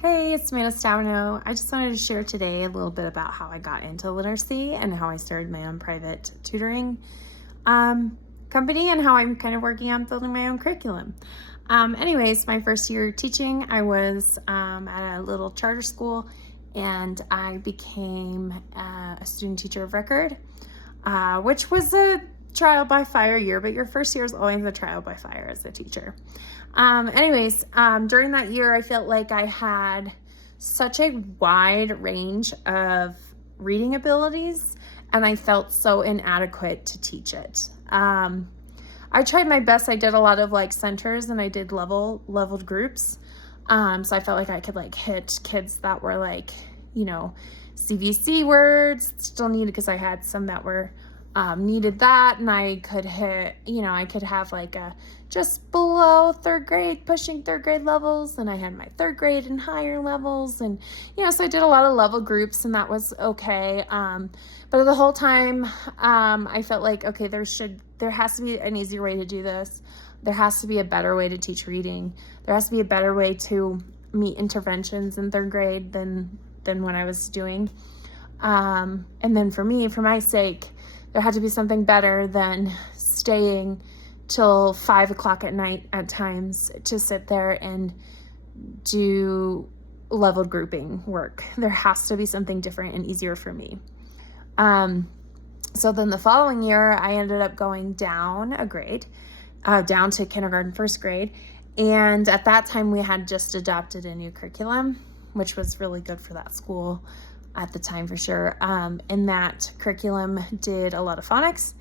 Hey, it's Amanda Stavino. I just wanted to share today a little bit about how I got into literacy and how I started my own private tutoring company and how I'm kind of working on building my own curriculum. Anyways, my first year teaching, I was at a little charter school and I became a student teacher of record, which was a trial by fire year, but your first year is always a trial by fire as a teacher. During that year, I felt like I had such a wide range of reading abilities, and I felt so inadequate to teach it. I tried my best. I did a lot of centers, and I did leveled groups. So I felt like I could hit kids that were CVC words still needed, because I had some that were needed that, and I could hit, I could have a just below third grade, pushing third grade levels, and I had my third grade and higher levels, and so I did a lot of level groups, and that was okay. But the whole time, I felt like, okay, there has to be an easier way to do this. There has to be a better way to teach reading. There has to be a better way to meet interventions in third grade than what I was doing. And then for my sake, there had to be something better than staying till 5 o'clock at night at times to sit there and do leveled grouping work. There has to be something different and easier for me. So then the following year, I ended up going down a grade, down to kindergarten, first grade. And at that time, we had just adopted a new curriculum, which was really good for that school at the time for sure. And that curriculum did a lot of phonics.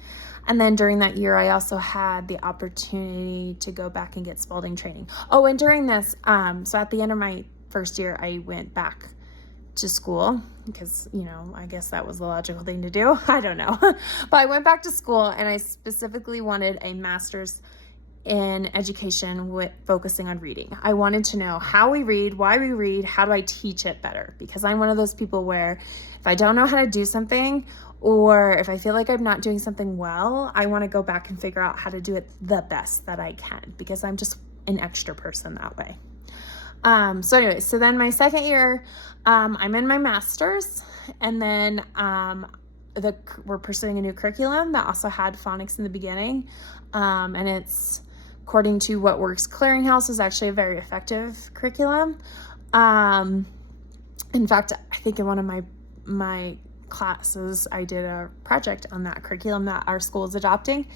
And then during that year, I also had the opportunity to go back and get Spalding training. Oh, and during this, so at the end of my first year, I went back to school because, I guess that was the logical thing to do. I don't know. But I went back to school, and I specifically wanted a master's in education with focusing on reading. I wanted to know how we read, why we read, how do I teach it better? Because I'm one of those people where if I don't know how to do something, or if I feel like I'm not doing something well, I want to go back and figure out how to do it the best that I can, because I'm just an extra person that way. So then my second year, I'm in my master's, and then we're pursuing a new curriculum that also had phonics in the beginning, and it's, according to What Works Clearinghouse, is actually a very effective curriculum. In fact, I think in one of my classes, I did a project on that curriculum that our school is adopting.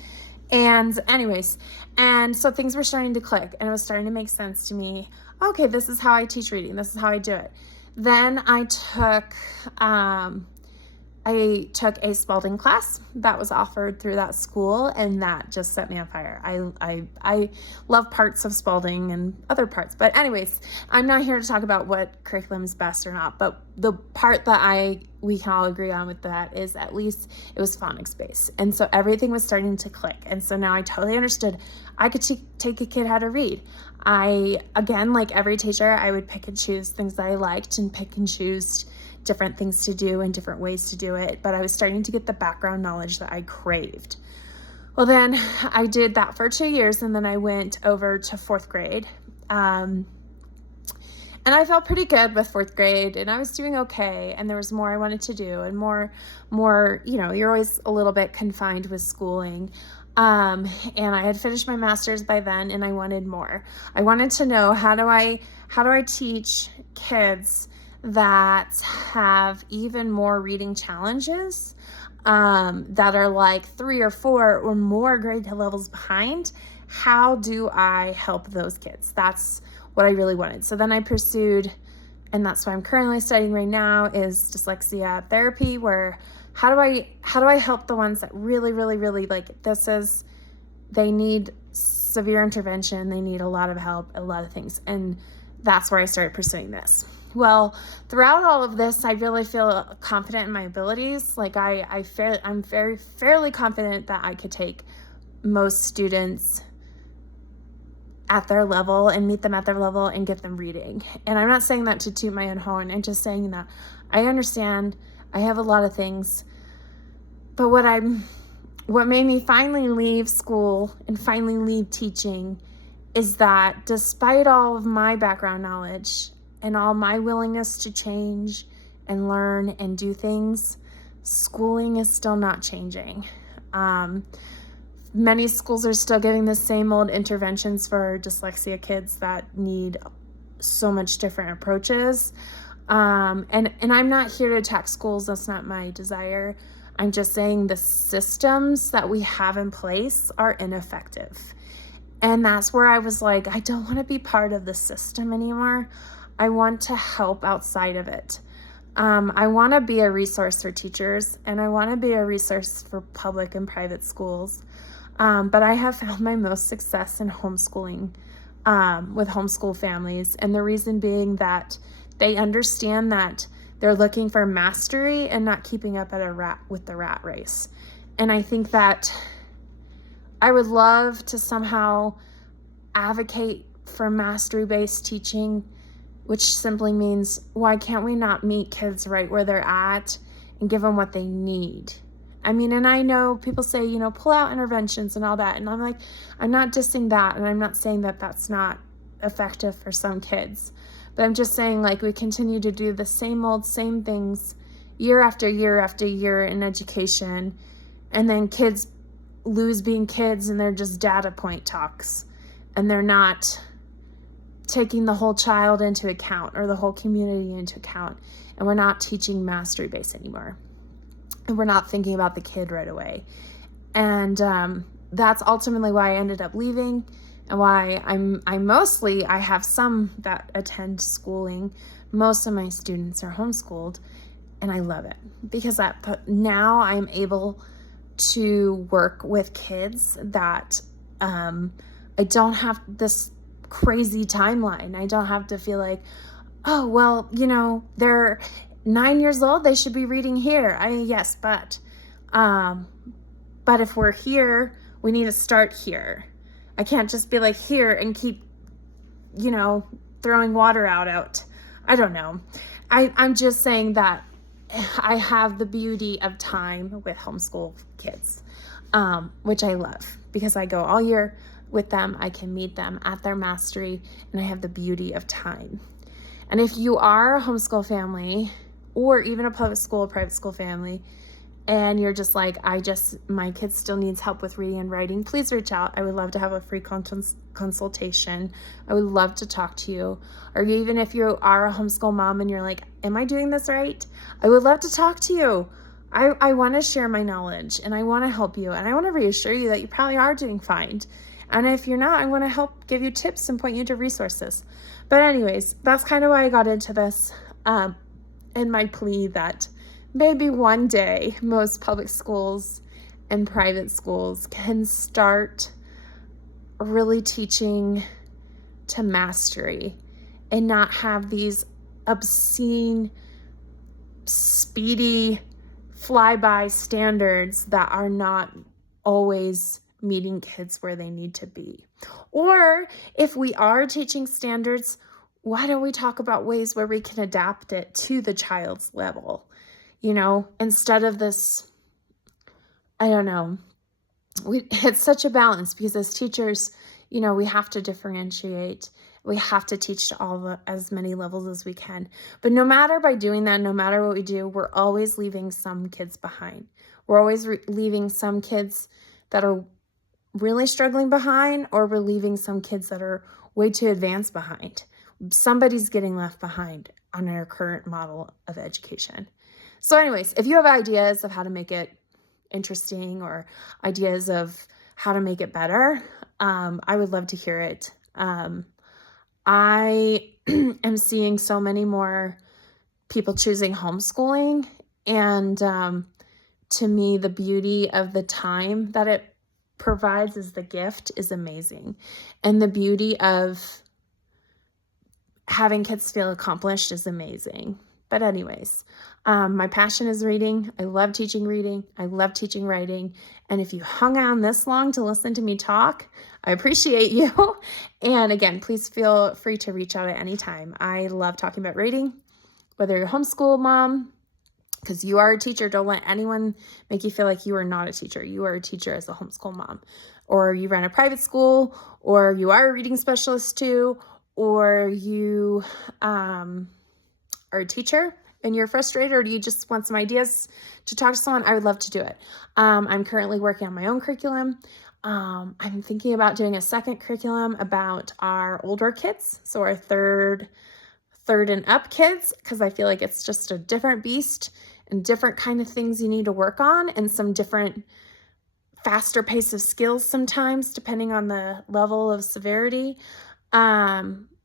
And so things were starting to click, and it was starting to make sense to me. Okay, this is how I teach reading. This is how I do it. Then I took a Spalding class that was offered through that school, and that just set me on fire. I love parts of Spalding and other parts. But anyways, I'm not here to talk about what curriculum is best or not, but the part that we can all agree on with that is at least it was phonics based. And so everything was starting to click. And so now I totally understood I could take a kid how to read. Again, like every teacher, I would pick and choose things that I liked and pick and choose different things to do and different ways to do it, but I was starting to get the background knowledge that I craved. Well, then I did that for 2 years, and then I went over to fourth grade. And I felt pretty good with fourth grade, and I was doing okay, and there was more I wanted to do, and more, you're always a little bit confined with schooling. And I had finished my master's by then, and I wanted more. I wanted to know, how do I teach kids that have even more reading challenges, that are 3 or 4 or more grade levels behind? How do I help those kids? That's what I really wanted. So then I pursued, and that's what I'm currently studying right now, is dyslexia therapy, where how do I help the ones that really, really, really they need severe intervention, they need a lot of help, a lot of things. And that's where I started pursuing this. Well, throughout all of this, I really feel confident in my abilities. I'm fairly confident that I could take most students at their level and meet them at their level and get them reading. And I'm not saying that to toot my own horn. I'm just saying that I understand I have a lot of things, but what made me finally leave school and finally leave teaching is that despite all of my background knowledge, and all my willingness to change and learn and do things, schooling is still not changing. Many schools are still giving the same old interventions for dyslexia kids that need so much different approaches. And I'm not here to attack schools. That's not my desire. I'm just saying the systems that we have in place are ineffective. And that's where I was like, I don't want to be part of the system anymore. I want to help outside of it. I want to be a resource for teachers, and I want to be a resource for public and private schools. But I have found my most success in homeschooling with homeschool families. And the reason being that they understand that they're looking for mastery and not keeping up with the rat race. And I think that I would love to somehow advocate for mastery-based teaching, which simply means, why can't we not meet kids right where they're at and give them what they need? I mean, and I know people say, pull out interventions and all that. And I'm like, I'm not dissing that. And I'm not saying that that's not effective for some kids. But I'm just saying, like, we continue to do the same things year after year after year in education. And then kids lose being kids, and they're just data point talks. And they're not taking the whole child into account or the whole community into account. And we're not teaching mastery base anymore. And we're not thinking about the kid right away. And that's ultimately why I ended up leaving, and why I have some that attend schooling. Most of my students are homeschooled, and I love it because now I'm able to work with kids that I don't have this crazy timeline. I don't have to feel like, oh, well, they're 9 years old, they should be reading here. Yes, but if we're here, we need to start here. I can't just be like here and keep, throwing water out. I don't know. I'm just saying that I have the beauty of time with homeschool kids, which I love because I go all year with them. I can meet them at their mastery, and I have the beauty of time. And if you are a homeschool family, or even a public school, private school family, and you're just like, my kid still needs help with reading and writing, please reach out. I would love to have a free consultation. I would love to talk to you. Or even if you are a homeschool mom and you're like, am I doing this right? I would love to talk to you. I want to share my knowledge, and I want to help you, and I want to reassure you that you probably are doing fine. And if you're not, I want to help give you tips and point you to resources. But anyways, that's kind of why I got into this. And my plea that maybe one day most public schools and private schools can start really teaching to mastery and not have these obscene, speedy, flyby standards that are not always meeting kids where they need to be. Or if we are teaching standards, why don't we talk about ways where we can adapt it to the child's level? Instead of this, I don't know. It's such a balance because as teachers, we have to differentiate. We have to teach to as many levels as we can. But no matter what we do, we're always leaving some kids behind. We're always leaving some kids that are really struggling behind, or we're leaving some kids that are way too advanced behind. Somebody's getting left behind on our current model of education. So anyways, if you have ideas of how to make it interesting or ideas of how to make it better, I would love to hear it. I am seeing so many more people choosing homeschooling, and to me, the beauty of the time that it provides as the gift is amazing. And the beauty of having kids feel accomplished is amazing. But anyways, my passion is reading. I love teaching reading. I love teaching writing. And if you hung on this long to listen to me talk, I appreciate you. And again, please feel free to reach out at any time. I love talking about reading, whether you're a homeschool mom, because you are a teacher. Don't let anyone make you feel like you are not a teacher. You are a teacher as a homeschool mom. Or you run a private school, or you are a reading specialist too, or you are a teacher and you're frustrated, or do you just want some ideas to talk to someone, I would love to do it. I'm currently working on my own curriculum. I'm thinking about doing a second curriculum about our older kids, so our third and up kids, because I feel like it's just a different beast and different kind of things you need to work on, and some different faster pace of skills sometimes, depending on the level of severity,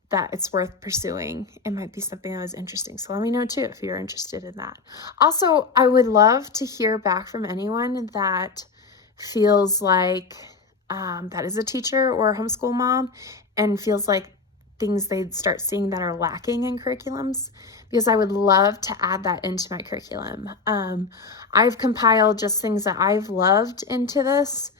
that it's worth pursuing. It might be something that was interesting. So let me know too if you're interested in that. Also, I would love to hear back from anyone that feels like that is a teacher or a homeschool mom and feels like things they'd start seeing that are lacking in curriculums, because I would love to add that into my curriculum. I've compiled just things that I've loved into this,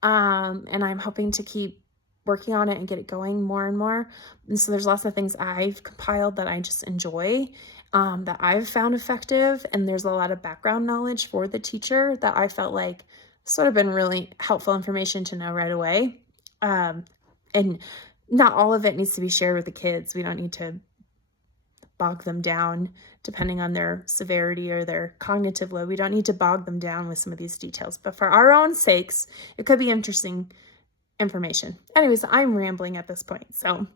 and I'm hoping to keep working on it and get it going more and more. And so there's lots of things I've compiled that I just enjoy, that I've found effective. And there's a lot of background knowledge for the teacher that I felt like this would have been really helpful information to know right away. And not all of it needs to be shared with the kids. We don't need to bog them down depending on their severity or their cognitive load. We don't need to bog them down with some of these details, but for our own sakes, it could be interesting information. Anyways, I'm rambling at this point. So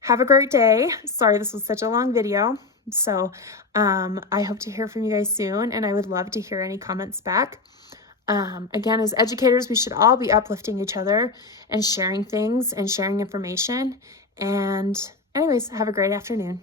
have a great day. Sorry, this was such a long video. So I hope to hear from you guys soon, and I would love to hear any comments back. Again, as educators, we should all be uplifting each other and sharing things and sharing information. And anyways, have a great afternoon.